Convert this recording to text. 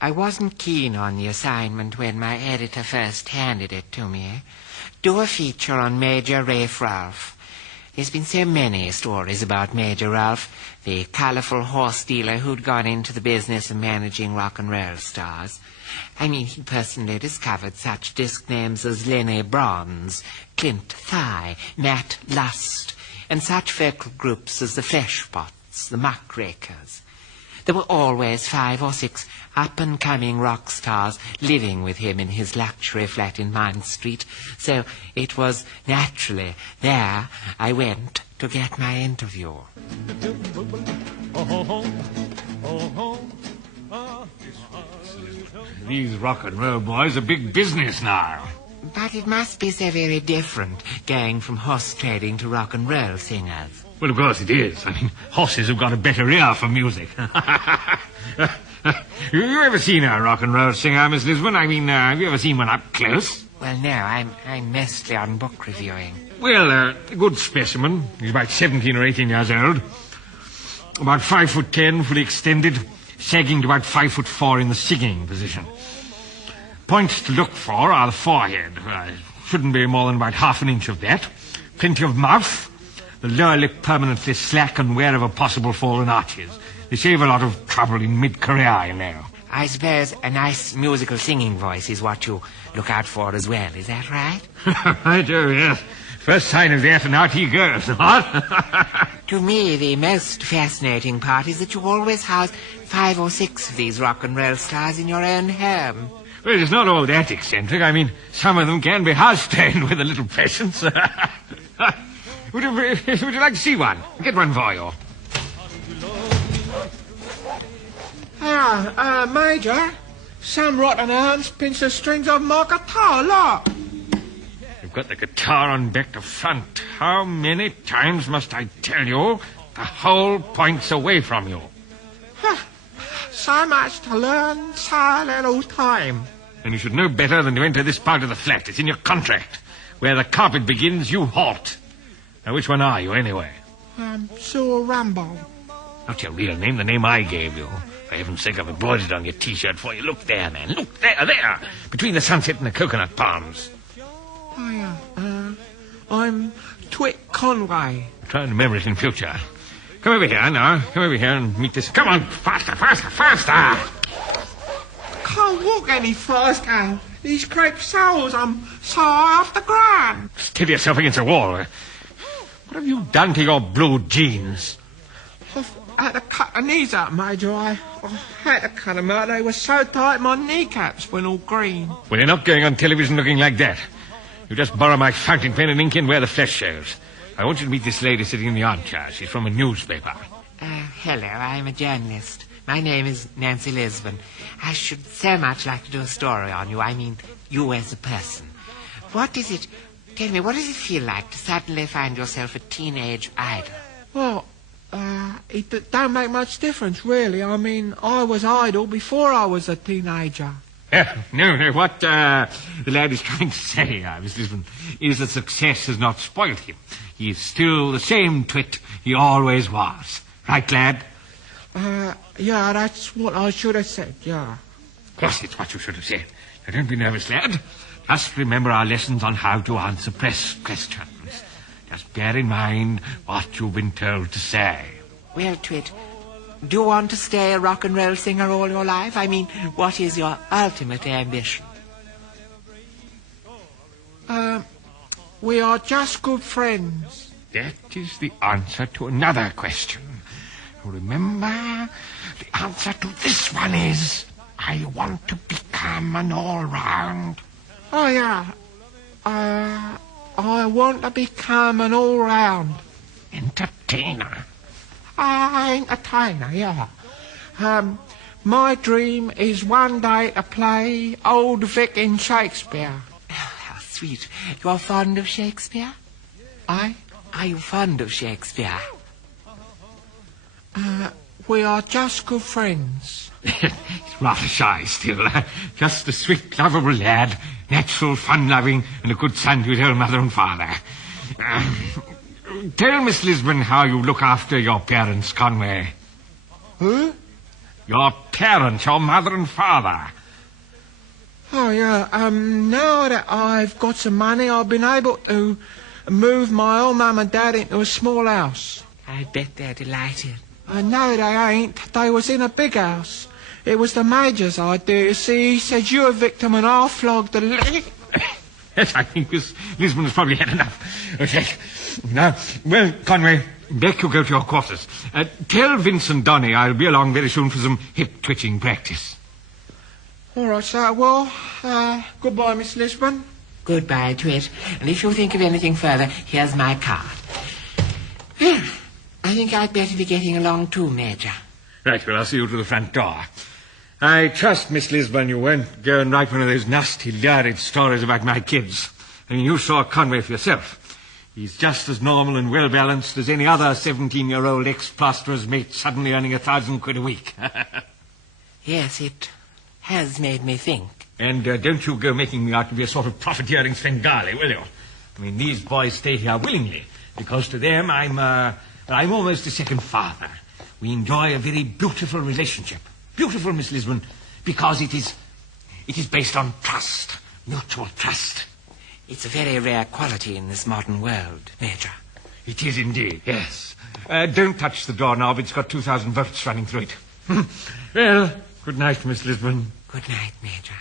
I wasn't keen on the assignment when my editor first handed it to me. Do a feature on Major Rafe Ralph. There's been so many stories about Major Ralph, the colourful horse dealer who'd gone into the business of managing rock and roll stars. I mean, he personally discovered such disc names as Lenny Bronze, Clint Thigh, Matt Lust, and such vocal groups as the Fleshpots, the Muckrakers. There were always 5 or 6 up-and-coming rock stars living with him in his luxury flat in Mine Street, so it was naturally there I went to get my interview. These rock and roll boys are big business now. But it must be so very different going from horse trading to rock and roll singers. Well, of course it is. I mean, horses have got a better ear for music. You ever seen a rock and roll singer, Miss Lisbon? I mean, have you ever seen one up close? Well, no, I'm mostly on book reviewing. Well, a good specimen. He's about 17 or 18 years old. About 5'10", fully extended, sagging to about 5'4" in the singing position. Points to look for are the forehead. Shouldn't be more than about half an inch of that. Plenty of mouth. The lower lip permanently slack and wherever possible fallen arches. They save a lot of trouble in mid-career, you know. I suppose a nice musical singing voice is what you look out for as well, is that right? I do, yes. First sign of that and out he goes, what? To me, the most fascinating part is that you always house 5 or 6 of these rock and roll stars in your own home. Well, it's not all that eccentric. I mean, some of them can be house-trained with a little patience. Would you like to see one? Get one for you. Major, some rotten ants pinch the strings of my guitar, look. You've got the guitar on back to front. How many times must I tell you the whole point's away from you? So much to learn, so little time. And you should know better than to enter this part of the flat. It's in your contract. Where the carpet begins, you halt. Now, which one are you, anyway? Sue Rambo. Not your real name, the name I gave you. For heaven's sake, I've embroidered it on your T-shirt for you. Look there, man. Look, there. Between the sunset and the coconut palms. Oh, yeah. I'm Twit Conway. Try and remember it in future. Come over here now. Come over here and meet this. Come on, faster. Can't walk any faster. These crepe soles, I'm so off the ground. Steady yourself against the wall. What have you done to your blue jeans? I had to cut the knees up, Major. I had to cut them out. They were so tight my kneecaps went all green. Well, you're not going on television looking like that. You just borrow my fountain pen and ink and wear the flesh shows. I want you to meet this lady sitting in the armchair. She's from a newspaper. Hello, I'm a journalist. My name is Nancy Lisbon. I should so much like to do a story on you. I mean, you as a person. Tell me, what does it feel like to suddenly find yourself a teenage idol? Well, it don't make much difference, really. I mean, I was idle before I was a teenager. No, what the lad is trying to say, Miss Lisbon, is that success has not spoiled him. He is still the same twit he always was. Right, lad? Yeah, that's what I should have said, yeah. Of course it's what you should have said. Now, don't be nervous, lad. Just remember our lessons on how to answer press questions. Just bear in mind what you've been told to say. Well, Twit, do you want to stay a rock and roll singer all your life? I mean, what is your ultimate ambition? We are just good friends. That is the answer to another question. Remember, the answer to this one is, I want to become an all-round. Oh, yeah. I want to become an all-round entertainer. Entertainer, yeah. My dream is one day to play Old Vic in Shakespeare. Oh, how sweet. You're fond of Shakespeare? Are you fond of Shakespeare? We are just good friends. He's rather shy still. Just a sweet, lovable lad, natural, fun-loving, and a good son to his own mother and father. Tell Miss Lisbon how you look after your parents, Conway. Who? Your parents, your mother and father. Oh, yeah, now that I've got some money, I've been able to move my old mum and dad into a small house. I bet they're delighted. No, they ain't. They was in a big house. It was the Major's idea, you see. He said, you're a victim and I'll flog the Yes, I think Miss Lisbon has probably had enough. Okay. Now, well, Conway, back you go to your quarters. Tell Vincent Donny I'll be along very soon for some hip-twitching practice. All right, sir. Well, goodbye, Miss Lisbon. Goodbye, Twit. And if you think of anything further, here's my card. Well, I think I'd better be getting along too, Major. Right, well, I'll see you to the front door. I trust, Miss Lisbon, you won't go and write one of those nasty, lurid stories about my kids. I mean, you saw Conway for yourself. He's just as normal and well-balanced as any other 17-year-old ex-plasterer's mate suddenly earning £1,000 a week. Yes, it has made me think. And don't you go making me out to be a sort of profiteering Svengali, will you? I mean, these boys stay here willingly, because to them I'm almost a second father. We enjoy a very beautiful relationship. Beautiful, Miss Lisbon, because it is based on trust, mutual trust. It's a very rare quality in this modern world, Major. It is indeed, yes. Don't touch the door now, but it's got 2,000 volts running through it. Well, good night, Miss Lisbon. Good night, Major.